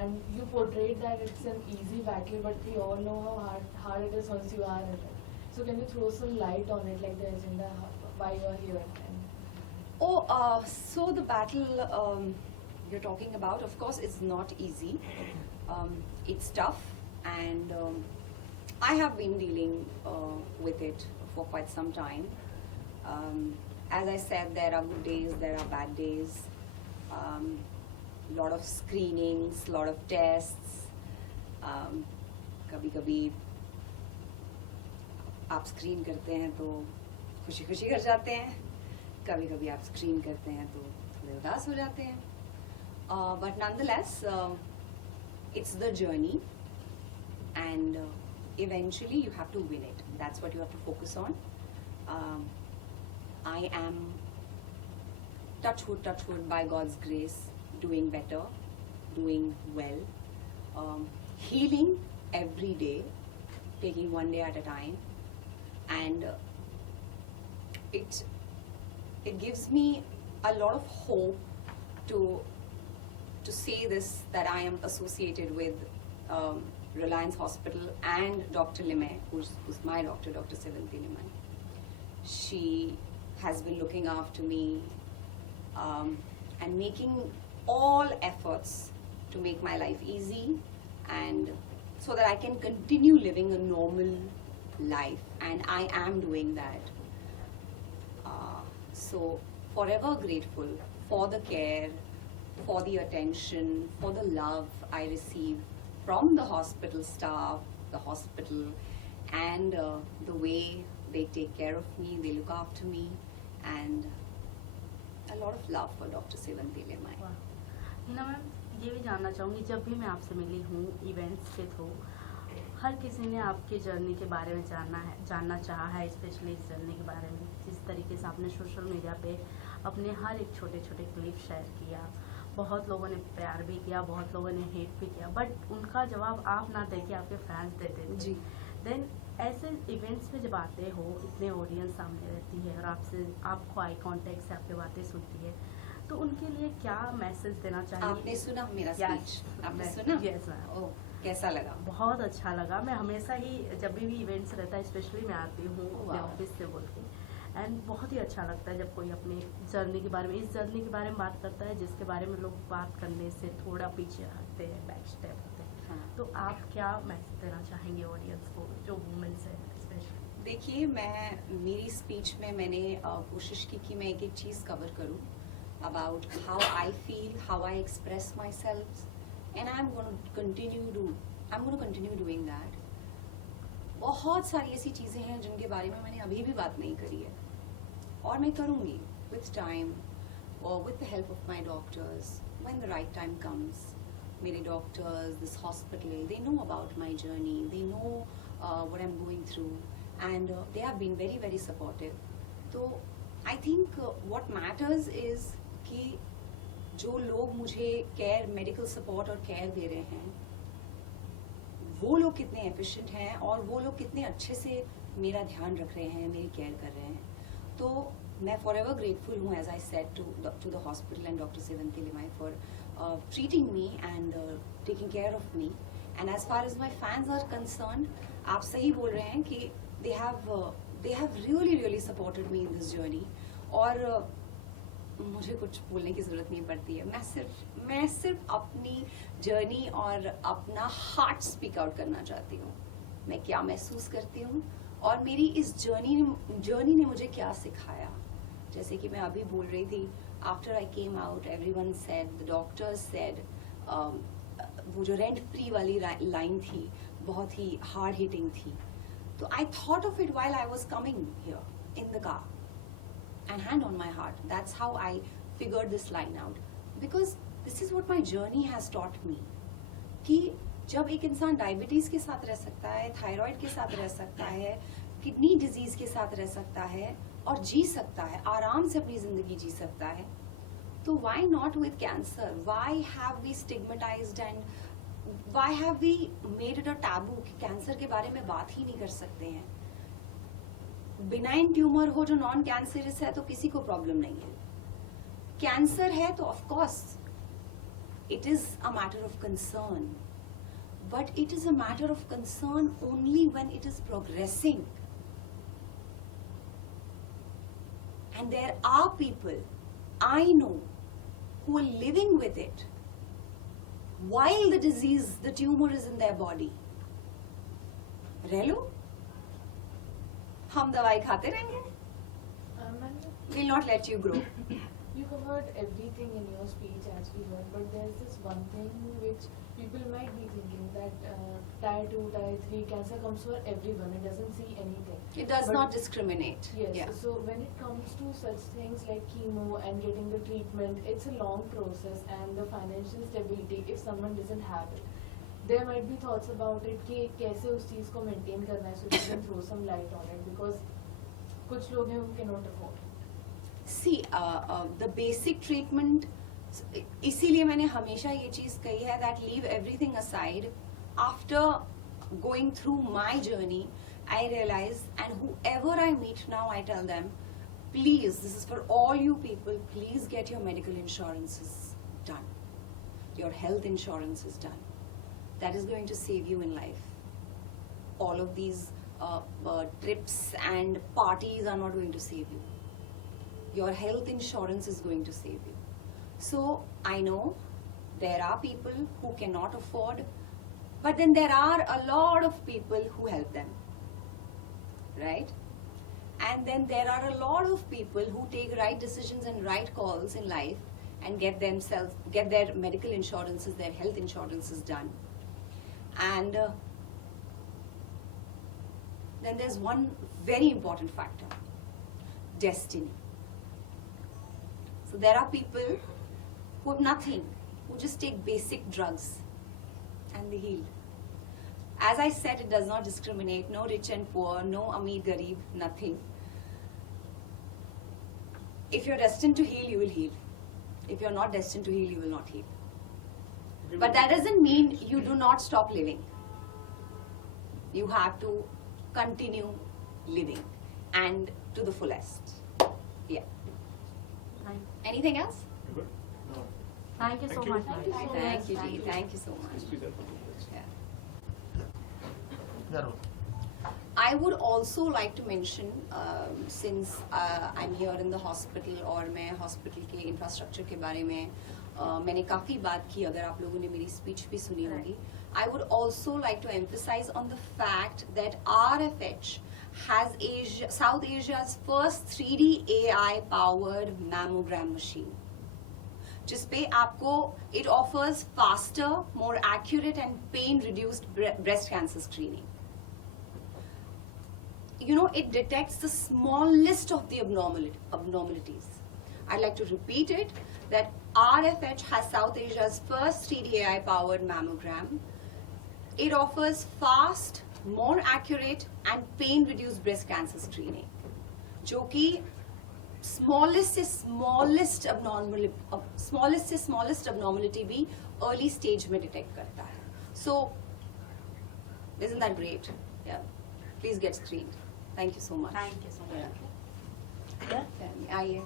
and you portrayed that it's an easy battle, but we all know how hard it is once you are in it. So can you throw some light on it, like the agenda, why you are here? So the battle you're talking about, of course, it's not easy. It's tough, and I have been dealing with it for quite some time. As I said, there are good days, there are bad days. Lot of screenings, lot of tests. कभी-कभी आप screen करते हैं तो खुशी-खुशी कर जाते हैं, कभी-कभी आप स्क्रीन करते हैं तो थोड़े उदास हो जाते हैं. But nonetheless, it's the journey, and eventually you have to win it. That's what you have to focus on. I am, touch wood, by God's grace, doing better, doing well, healing every day, taking one day at a time, and it gives me a lot of hope to say this, that I am associated with Reliance Hospital and Dr. Limay, who's my doctor, Dr. Sevanti Limay. She has been looking after me and making all efforts to make my life easy, and so that I can continue living a normal life, and I am doing that. So forever grateful for the care, for the attention, for the love I receive from the hospital staff, the hospital, and the way they take care of me, they look after me, and a lot of love for Dr. Sevanti Limay. Hina ma'am, ये भी जानना चाहूँगी, जब भी मैं आपसे मिली हूँ events के थ्रू, हर किसी ने आपके जर्नी के बारे में जानना चाहा है, स्पेशली इस जर्नी के बारे में. जिस तरीके से आपने सोशल मीडिया पे अपने हर एक छोटे छोटे क्लिप शेयर किया, बहुत लोगों ने प्यार भी किया, बहुत लोगों ने हेट भी किया, बट उनका जवाब आप ना देके आपके फैंस देते थे. जी. देन ऐसे इवेंट्स में जब आते हो, इतने ऑडियंस सामने रहती है और आपको आई कॉन्टेक्ट से आपकी बातें सुनती है, तो उनके लिए क्या मैसेज देना चाहिए? आपने सुना मेरा स्पीच? आपने सुना? Yes ma'am. ओह, कैसा लगा? बहुत अच्छा लगा. मैं हमेशा ही जब भी इवेंट्स रहता है, स्पेशली मैं आती हूँ अपने ऑफिस से बोल के, एंड बहुत ही अच्छा लगता है जब कोई अपनी जर्नी के बारे में, इस जर्नी के बारे में बात करता है जिसके बारे में लोग बात करने से थोड़ा पीछे हटते हैं, बैक स्टेप होते हैं. हाँ. तो आप क्या मैसेज देना चाहेंगे ऑडियंस को, जो वुमेन्स है स्पेशली? देखिए, मेरी स्पीच में मैंने कोशिश की कि मैं एक एक चीज़ कवर करूं, about how I feel, how I express myself, and I'm going to continue doing that. बहुत सारी ऐसी चीज़ें हैं जिनके बारे में मैंने अभी भी बात नहीं करी है, और मैं करूँगी with time or with the help of my doctors when the right time comes. मेरे doctors, this hospital, they know about my journey, they know what I'm going through, and they have been very, very supportive. So I think what matters is कि जो लोग मुझे care, medical support और care दे रहे हैं, वो लोग कितने एफिशिएंट हैं और वो लोग कितने अच्छे से मेरा ध्यान रख रहे हैं, मेरी केयर कर रहे हैं. तो मैं फॉरएवर ग्रेटफुल हूँ, as I said, to the hospital and doctor Sevanti Limaye for treating me and taking care of me. And as far as my fans are concerned, आप सही बोल रहे हैं कि they have really supported me in this journey, और मुझे कुछ बोलने की ज़रूरत नहीं पड़ती है. मैं सिर्फ अपनी जर्नी और अपना हार्ट स्पीक आउट करना चाहती हूँ. मैं क्या महसूस करती हूँ और मेरी इस जर्नी ने मुझे क्या सिखाया. जैसे कि मैं अभी बोल रही थी, after I came out everyone said, the doctors said, वो जो रेंट फ्री वाली लाइन थी बहुत ही हार्ड हिटिंग थी. तो I thought of it while I was coming here in the car. And hand on my heart, that's how I figured this line out, because this is what my journey has taught me, कि जब एक इंसान diabetes के साथ रह सकता है, thyroid के साथ रह सकता है, किडनी डिजीज के साथ रह सकता है और जी सकता है, आराम से अपनी जिंदगी जी सकता है, तो why not with cancer? Why have we stigmatized and why have we made it a taboo कि कैंसर के बारे में बात ही नहीं कर सकते हैं? बिनाइन ट्यूमर हो जो नॉन कैंसरस है तो किसी को प्रॉब्लम नहीं है. कैंसर है तो of course it is a matter of concern, but it is a matter of concern only when it is progressing. And there are people I know who are living with it while the disease, the tumor is in their body. रह लो, हम दवाई खाते रहेंगे. And We'll not let you grow. you covered everything in your speech as we heard, but there's this one thing which people might be thinking that Tier 2, Tier 3 cancer comes for everyone. It doesn't see anything. It does But- not discriminate. Yes. Yeah. So when it comes to such things like chemo and getting the treatment, it's a long process, and the financial stability, if someone doesn't have it, there might be thoughts about it कि कैसे उस चीज़ को maintain करना है. So you can throw some light on it because कुछ लोग हैं who cannot afford. See, the basic treatment, इसीलिए मैंने हमेशा ये चीज़ कही है that leave everything aside. After going through my journey, I realize, and whoever I meet now, I tell them, please, this is for all you people, please get your medical insurances done. Your health insurance is done. That is going to save you in life. All of these trips and parties are not going to save you. Your health insurance is going to save you. So I know there are people who cannot afford, but then there are a lot of people who help them, right? And then there are a lot of people who take right decisions and right calls in life and get their medical insurances, their health insurances done. And then there's one very important factor: destiny. So there are people who have nothing, who just take basic drugs and they heal. As I said, it does not discriminate, no rich and poor, no Amir Garib, nothing. If you're destined to heal, you will heal. If you're not destined to heal, you will not heal. But that doesn't mean you do not stop living. You have to continue living, and to the fullest. Yeah. Anything else? You good? No. Thank you so Thank you. much. Thank you so much. Thank you, Thank Ji. you. Thank you so much. Please be there for the Yeah. I would also like to mention, since I'm here in the hospital और मैं hospital के infrastructure के बारे में मैंने काफ़ी बात की, अगर आप लोगों ने मेरी speech भी सुनी होगी. I would also like to emphasize on the fact that RFH has South Asia's first 3D AI powered mammogram machine, जिसपे आपको it offers faster, more accurate and pain reduced breast cancer screening. You know, it detects the smallest of the abnormalities. I'd like to repeat it, that RFH has South Asia's first 3D AI powered mammogram. It offers fast, more accurate and pain reduced breast cancer screening, जो कि smallest से smallest abnormality भी early stage में detect करता है. So, isn't that great? Yeah. Please get screened. Thank you so much. Thank you so much. Yeah. आइए.